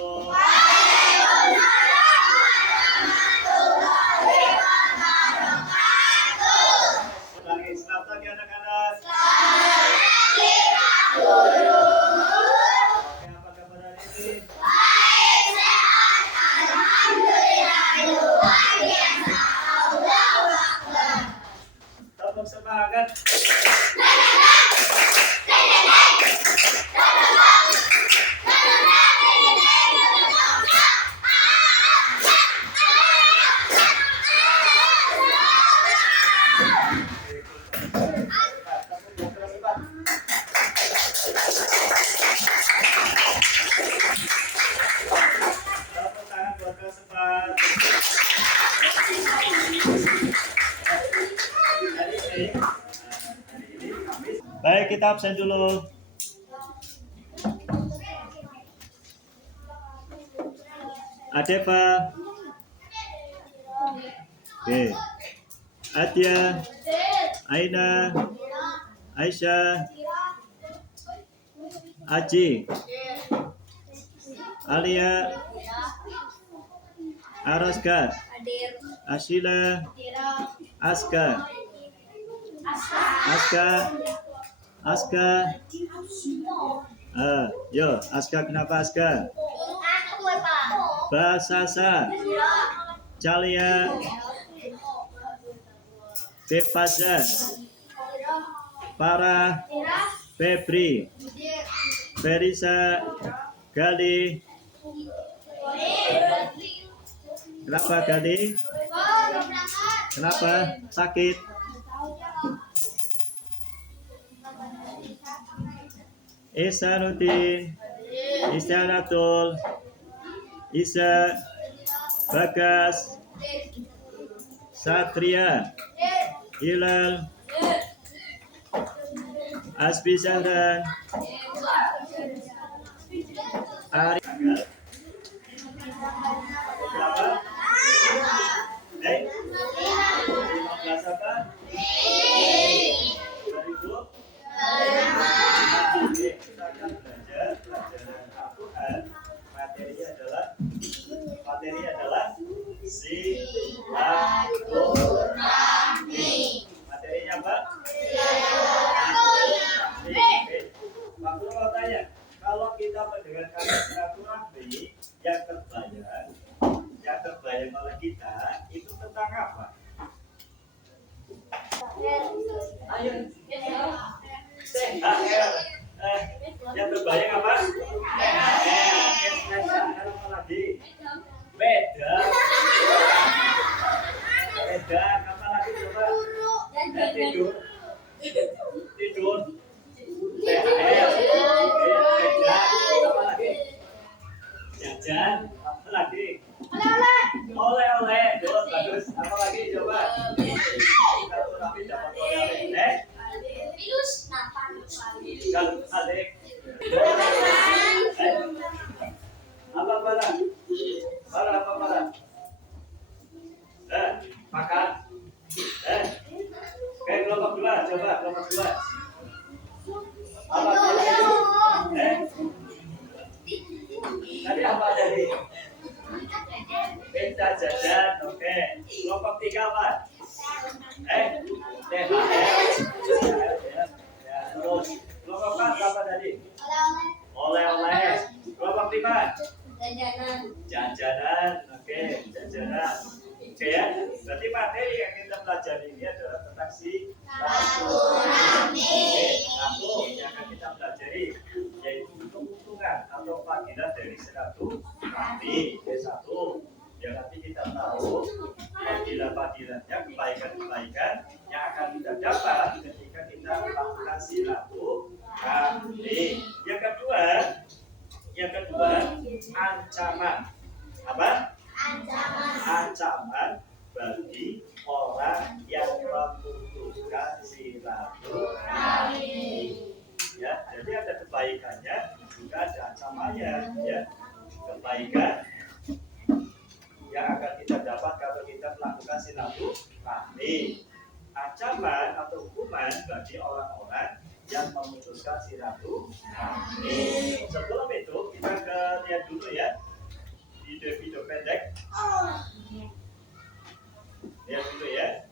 wabarakatuh. Ulangi, selamat pagi anak-anak. Oke, apa kabar hari ini? Tetap semangat. Baik, kita absen dulu. Adeva. Oke. Atia. Aina. Aisyah. Aji. Alia. Araska. Ashila. Aska. Aska. Yo, Aska kenapa Aska? Basasa. Calia. Befaza. Farah. Febri. Ferisa. Gali. Kenapa Gali? Kenapa? Sakit? Isanuddin, Isyanatul, Isa, Bagas, Satria, Hilal, Asbi Zahran, Ari. Berapa? 15 apa? 2000. Kita akan belajar pelajaran Al-Quran. Materi adalah silaturahmi. Materinya apa? Silaturahmi. Waktu mau tanya, kalau kita mendengar kata silaturahmi, yang terbayang oleh kita itu tentang apa? Ayo. Yang terbayang apa? Apa lagi? Beda. Apa lagi coba? Tidur. Beda. Apa lagi? Jajan. Apa lagi? Oleh-oleh. Bagus. Apa lagi coba? Kalau kami dapat oleh-oleh. Kalau adik. Apa barang? Apa barang? Makan. Kayak kelompok 2, coba kelompok 2. Apa barang? Tadi apa tadi? Minta jajan, oke. Kelompok 3 apa? THR. Terus kelompok 4 apa tadi? Oleh-oleh. Kelompok 5 jajanan. Oke, jajanan. Oke ya. Berarti materi yang kita pelajari ini adalah tentang silaturahmi. Satu yang akan kita pelajari yaitu keuntungan atau fadilah dari silaturahmi. Satu yang nanti kita tahu fadilah-fadilahnya, kebaikan-kebaikan yang akan kita dapat ketika kita melakukan silaturahmi. Yang kedua, ancaman. Apa? Ancaman bagi orang yang memutuskan silaturahmi. Ya, jadi ada kebaikannya, juga ada ancamannya. Ya, kebaikan yang akan kita dapat kalau kita melakukan silaturahmi. Ancaman atau hukuman bagi orang-orang yang memutuskan silaturahmi. Sebelum itu kita lihat dulu ya video-video pendek. Lihat dulu ya.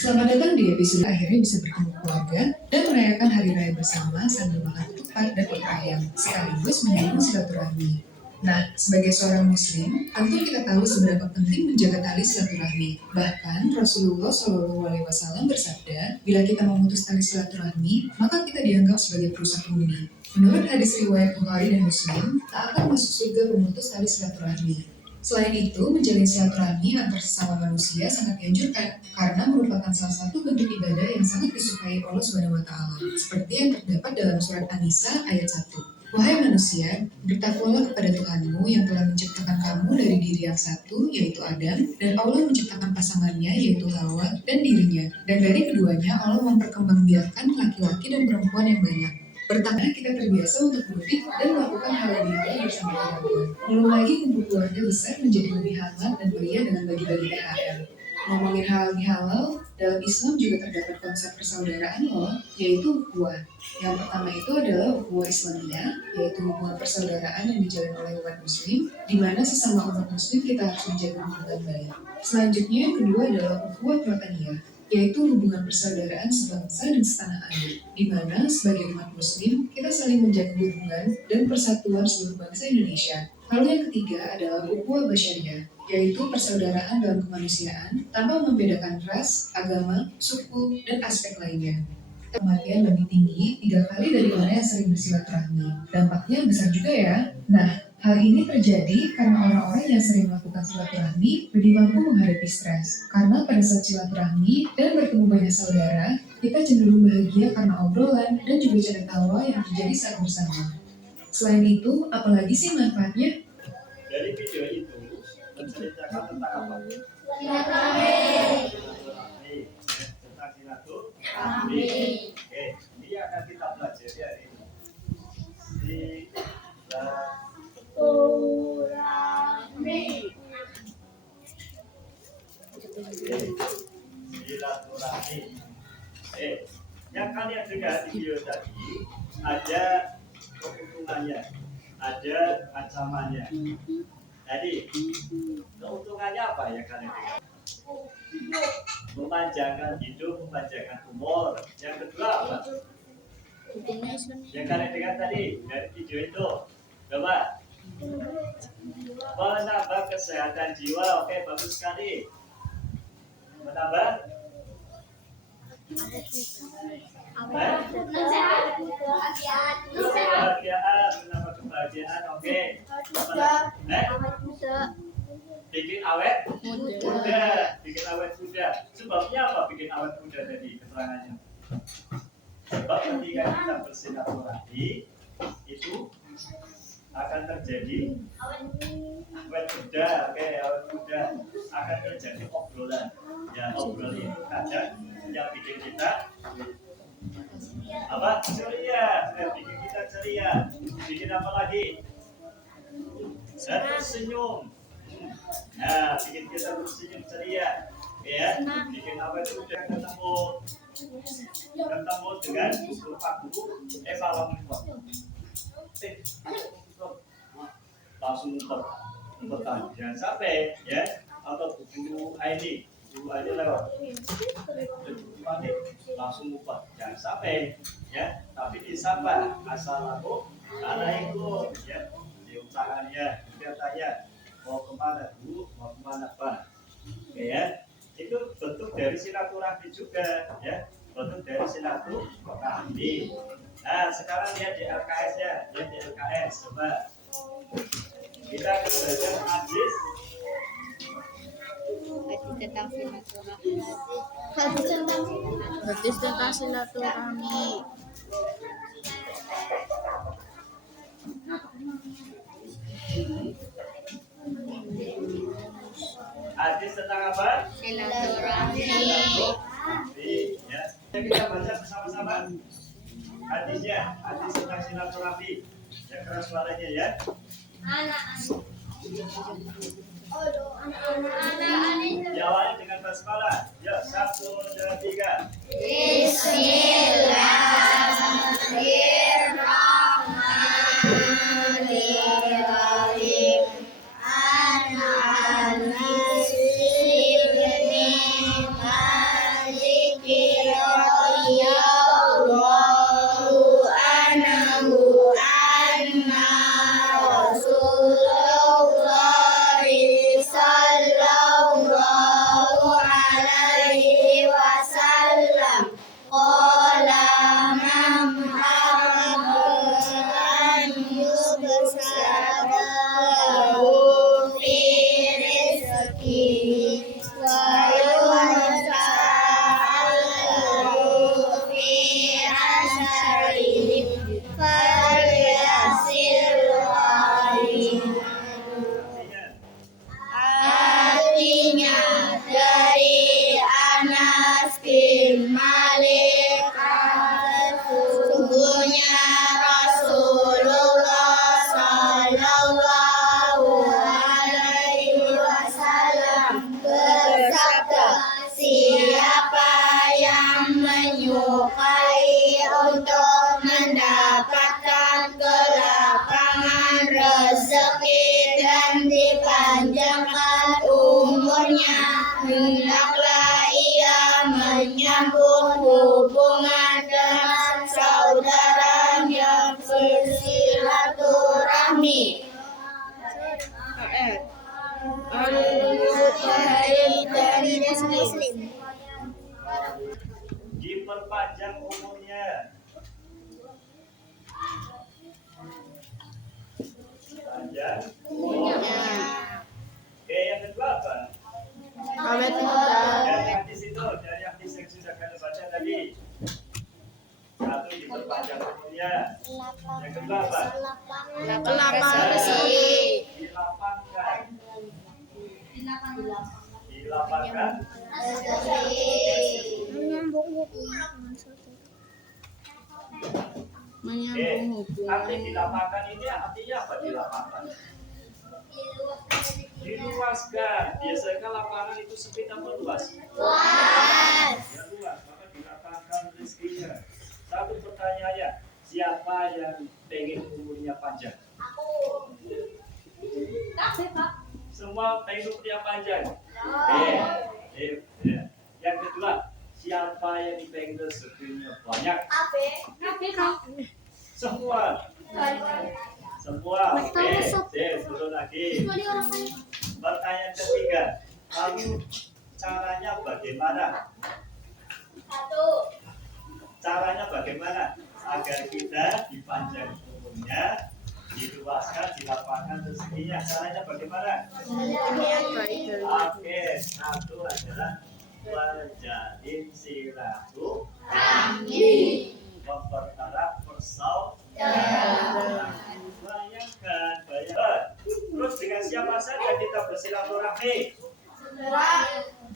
Selamat datang di episode akhirnya bisa bertemu keluarga dan merayakan hari raya bersama sambil makan ketupat dan telur ayam, sekaligus menyambung silaturahmi. Nah, sebagai seorang muslim, tentu kita tahu seberapa penting menjaga tali silaturahmi. Bahkan Rasulullah SAW bersabda, bila kita memutus tali silaturahmi, maka kita dianggap sebagai perusak bumi. Menurut hadis riwayat Bukhari dan Muslim, tak akan masuk surga pemutus tali silaturahmi. Selain itu, menjalin silaturahmi antar sesama manusia sangat dianjurkan karena merupakan salah satu bentuk ibadah yang sangat disukai Allah SWT, seperti yang terdapat dalam surat An-Nisa ayat 1. Wahai manusia, bertakwalah kepada Tuhanmu yang telah menciptakan kamu dari diri yang satu, yaitu Adam, dan Allah menciptakan pasangannya, yaitu Hawa, dan dirinya. Dan dari keduanya, Allah memperkembangbiakkan laki-laki dan perempuan yang banyak. Pertama, kita terbiasa untuk mudik dan melakukan hal yang halal bersama keluarga. Belum lagi kumpul keluarga besar menjadi lebih hangat dan meriah dengan bagi-bagi THR. Ngomongin halal bihalal, dalam Islam juga terdapat konsep persaudaraan loh, yaitu ukhuwah. Yang pertama itu adalah ukhuwah Islamiyah, yaitu hubungan persaudaraan yang dijalin oleh umat muslim, di mana sesama umat muslim kita harus menjaga hubungan baik. Selanjutnya yang kedua adalah ukhuwah wataniyah, yaitu hubungan persaudaraan sebangsa dan setanah air, di mana sebagai umat muslim kita saling menjaga hubungan dan persatuan seluruh bangsa Indonesia. Lalu yang ketiga adalah ukhuwah basyariah, yaitu persaudaraan dalam kemanusiaan tanpa membedakan ras, agama, suku, dan aspek lainnya. Kematian lebih tinggi 3 kali dari orang yang sering bersilaturahmi. Dampaknya besar juga ya. Nah, hal ini terjadi karena orang-orang yang sering melakukan silaturahmi lebih mampu menghadapi stres. Karena pada saat silaturahmi dan bertemu banyak saudara, kita cenderung bahagia karena obrolan dan juga canda tawa yang terjadi saat bersama. Selain itu, apalagi sih manfaatnya? Dari video itu menceritakan tentang apa? Tentang silaturahmi. Oke, ini akan kita pelajari hari ini. Silaturahmi. Yang kalian dengar di video tadi ada keuntungannya, ada ancamannya. Jadi keuntungannya apa ya kalian dengar? Memanjangkan hidup, memanjangkan umur. Yang kedua apa? Yang kalian dengar tadi dari video itu, coba menambah kesehatan jiwa. Oke, bagus sekali. Menambah kebahagiaan, menambah kebahagiaan. Oke. Bikin awet muda, bikin awet muda. Sebabnya apa bikin awet muda tadi keterangannya? Sebab ketika kita bersilaturahmi itu akan terjadi awet muda, oke, awet muda akan terjadi obrolan. Ya, obrolan itu kadang yang bikin kita apa? Ceria, bikin kita ceria. Bikin apa lagi? Tersenyum. Nah, bikin kita tersenyum ceria, ya. Bikin apa itu udah ketemu dengan buku paku, malam langsung umpetan, jangan sampai ya, atau buku ID lewat, langsung umpat, jangan sampai ya, tapi disapa assalamualaikum ya, cium tangannya, dia tanya mau kemana Bu, mau kemana Pak, ya, itu bentuk dari silaturahmi juga ya, bentuk dari silaturahmi. Nah, sekarang lihat di LKS ya, lihat di LKS, coba kita akan belajar hadis tentang silaturahmi. Hadis tentang silaturahmi. Hadis tentang apa? Silaturahmi. Ya. Kita baca bersama-sama. Hadis hadisnya, hadis tentang silaturahmi. Yang keras suaranya ya. Jawabnya dengan basmalah. Ya, 1, 2, 3. Bismillahirrahmanirrahim. Artinya dari Anas bin Malik, sesungguhnya Rasulullah Sallallahu Alaihi Wasallam bersabda, siapa yang menyukai untuk mendapatkan kelapangan rezeki dan dipanjangkan umurnya, hendaklah ia menyambung hubungan dengan saudaranya bersilaturahmi. Al-Bukhari dari Muslim. Diperpanjang umurnya. Panjang. Oke, yang kedua apa? Dari hadis itu, dari hadis yang sudah kalian baca tadi. 1, diperpanjang umurnya. Yang kedua apa? Dilapangkan. Arti dilapangkan ini artinya apa dilapangkan? Diluaskan. Biasanya lapangan itu sempit atau luas? Luas. Ya luas, maka dilapangkan rezekinya. Satu pertanyaannya, siapa yang pengen umurnya panjang? Semua pengen umurnya panjang. Yang kedua, siapa yang pengen rezekinya banyak? Semua. Oke, turun lagi. Pertanyaan ketiga, lalu caranya bagaimana? Caranya bagaimana agar kita dipanjang umurnya, diluaskan, dilapangkan rezekinya? Caranya bagaimana? Oke, satu adalah menjalin silaturahmi, mempererat persaudaraan. Bayangkan. Terus dengan siapa saja kita bersilaturahmi?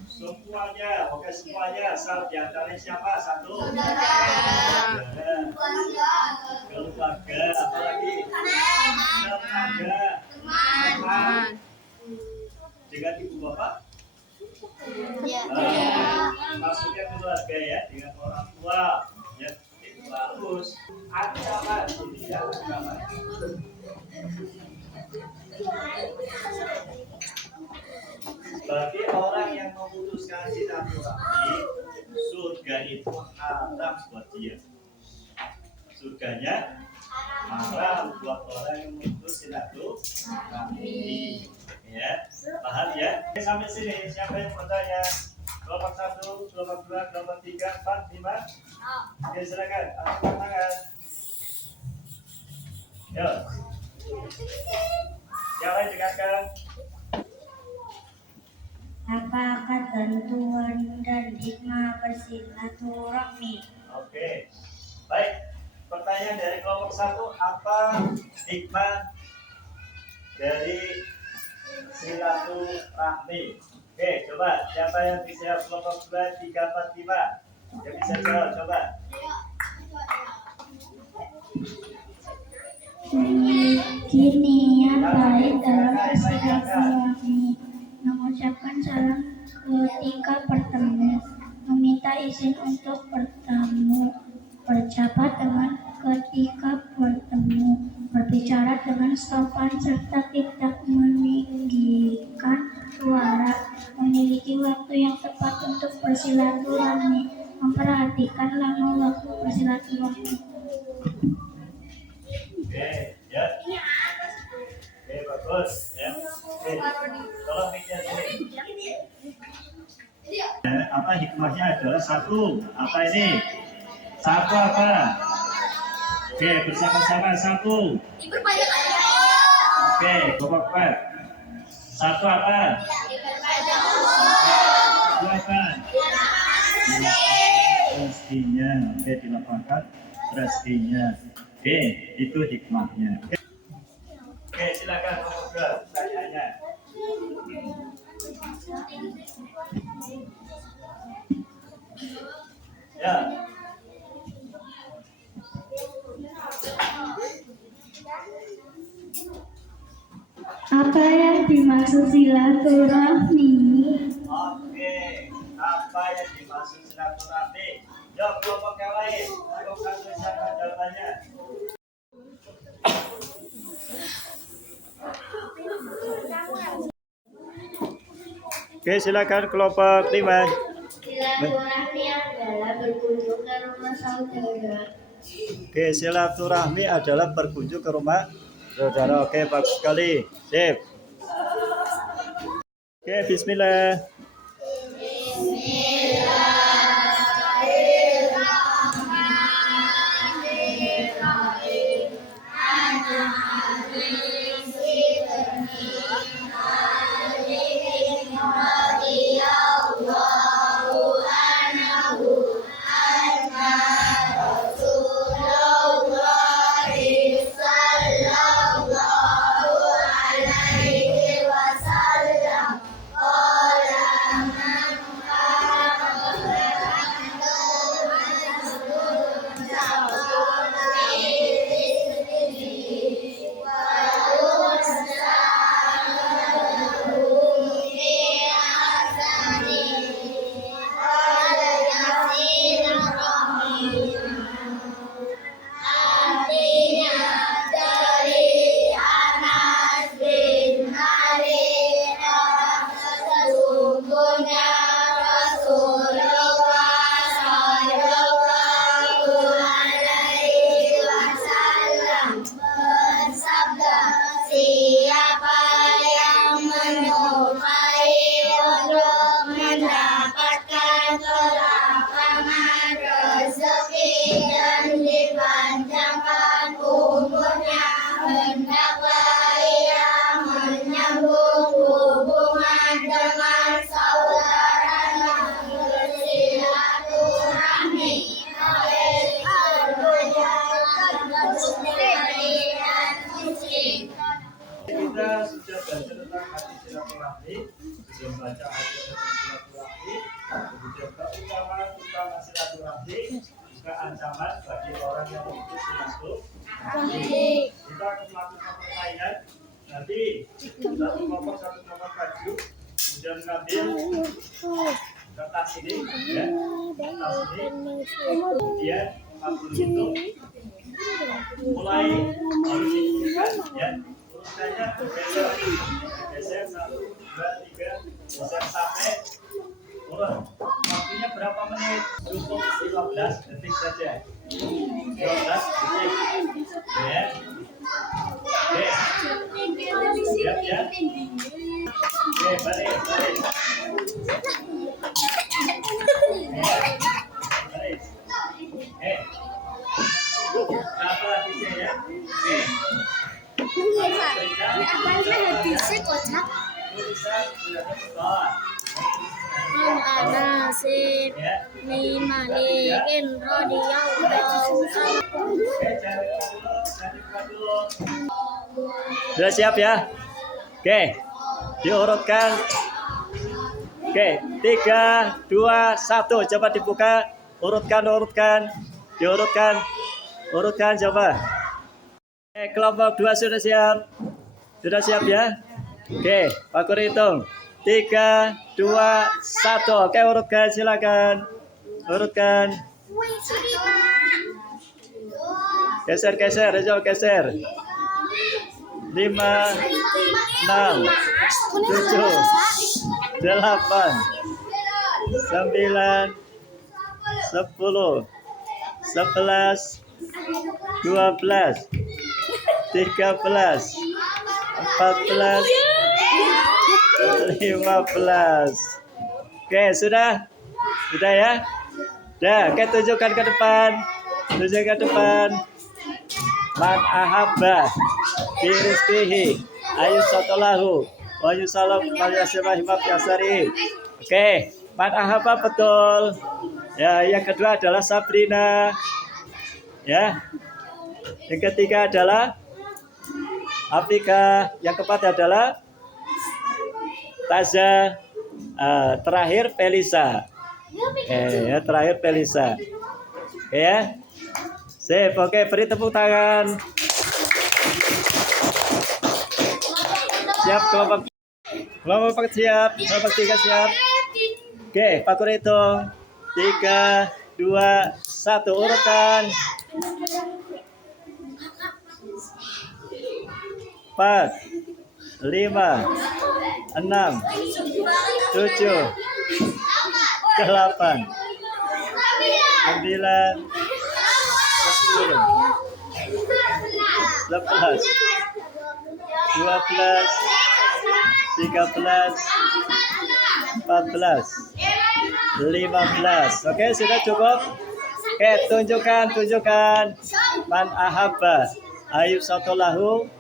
Semuanya, oke semuanya. Saat diantaranya siapa? 1. Keluarga, apalagi? Tetangga, teman. Dengan ibu bapak? Maksudnya keluarga ya, dengan orang tua. Ya, itu bagus. Agama ini ya, agama. Bagi orang yang memutuskan silaturahmi, surga itu haram buat dia. Surganya haram buat orang yang memutus silaturahmi. Ya, paham ya? Sampai sini siapa yang bertanya? Kelompok 1, kelompok 2, kelompok 3, 4, 5. Oke, silakan. Angkat tangan. Yo. Yang lain dengarkan. Apa ketentuan dan hikmah bersilaturahmi? Oke. Baik. Pertanyaan dari kelompok 1, apa hikmah dari silaturahmi? Oke, coba siapa yang bisa kelompok 2, 3, 4, 5? Yang bisa jawab, coba. memiliki niat baik dalam bersilaturahmi, mengucapkan salam ketika bertemu, meminta izin untuk bertemu, berjabat dengan ketika bertemu, berbicara dengan sopan serta tidak meninggikan suara, memiliki waktu yang tepat untuk bersilaturahmi, memperhatikan lama waktu bersilaturahmi. Oke, ya. Oke, bagus. Ya. Oke, tolong mikir ini. Apa hikmahnya adalah satu. Apa ini? Satu apa? Oke, bersama-sama satu. Oke, bapak. Satu apa? Dua apa? Rezekinya. Oke, dilapangkan rezekinya. Oke, itu hikmahnya. Oke, silakan nomor 2 pertanyaannya. Ya. Apa yang dimaksud silaturahmi? Oke, apa yang dimaksud silaturahmi? Jawab kelompok yang lain. Kelompok satu siapa jawabannya? Oke, silakan kelompok 5. Silaturahmi adalah berkunjung ke rumah saudara. Oke, silaturahmi adalah berkunjung ke rumah saudara. Oke, bagus sekali. Sip. Oke, bismillah. Siapa yang menyukai untuk mendapatkan kelapangan rezeki dan dipanjangkan umurnya, hendaklah ia menyambung hubungan dengan saudaranya, bersilaturahmi oleh Kita sudah belajar tentang hadis silaturahmi, sudah baca hadis silaturahmi, kemudian keutamaan silaturahmi, juga ancaman bagi orang yang memutus silaturahmi. Kita akan melakukan permainan. Nanti satu kelompok baju, kemudian ngambil kertas ini, ya, kertas ini, kemudian aku hitung, mulai harus dihitungkan, ya. Urutkannya geser 1, 2, 3, geser sampai turun. Waktunya berapa menit? Cukup 15 detik saja. 15 detik. Ya. Oke. Siap ya. Oke, balik. Balik. Berapa hadisnya ya? Oke. Hadisnya kocak. Anasin min malikin radhiyallahu anhu. Sudah siap ya? Oke, diurutkan. Oke, 3, 2, 1, coba dibuka. Urutkan. Diurutkan. urutkan coba. Kelompok 2 sudah siap? Sudah siap ya? Oke, Pak Guru hitung. 3, 2, 1. Oke, urutkan silakan. Urutkan. Geser, Rejo geser. 5, 6, 7, 8, 9, 10, 11, 12, 13, 14, 15. Oke, sudah? Sudah ya? Sudah, oke tunjukkan ke depan. Tunjukkan ke depan. Man ahabba fi rizqihi ayu satolahu wa yusalam wa yasirahimab yasari. Oke, man ahabba betul. Ya, yang kedua adalah Sabrina. Ya. Yang ketiga adalah Afika. Yang keempat adalah Taza. Terakhir Felisa. Ya, terakhir Felisa. Oke ya. Sip, oke, beri tepuk tangan. Siap kelompok siap, kelompok 3 siap. Oke, Pak Guru hitung. 3, 2, 1, urutkan. 4, 5, 6, 7, 8, 9, 10, 11, 12, 13, 14, 15. Oke, sudah cukup? Oke, tunjukkan. Man ahabba ayub satolahu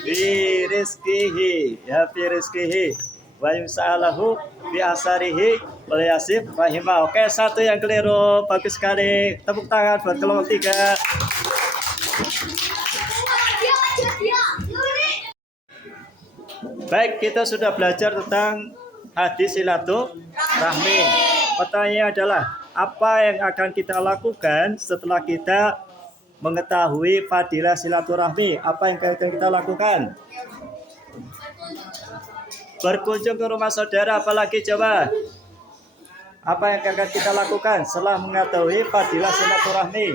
bi rizqihi. Ya, bi rizqihi. Wa yus'alahu bi asarihi wal yasib rahimah. Oke, satu yang keliru. Bagus sekali. Tepuk tangan buat kelompok 3. Baik, kita sudah belajar tentang hadis silaturahmi. Pertanyaannya adalah, apa yang akan kita lakukan setelah kita mengetahui fadilah silaturahmi? Apa yang akan kita lakukan? Berkunjung ke rumah saudara, apalagi coba? Apa yang akan kita lakukan setelah mengetahui fadilah silaturahmi?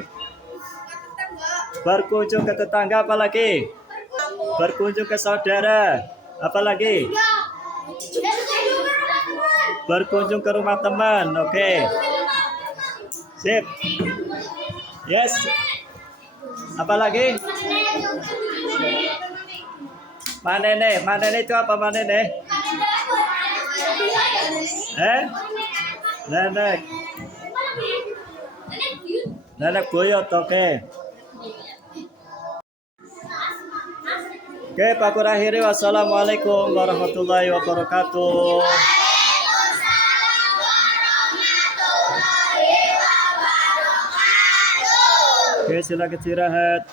Berkunjung ke tetangga, apalagi? Berkunjung ke saudara, apalagi? Berkunjung ke rumah teman, oke. Sip. Yes. Apalagi? Manene itu apa manene? Nenek buyut, oke. Oke, Pak Guru akhiri. Wassalamualaikum warahmatullahi wabarakatuh. Oke, silakan istirahat.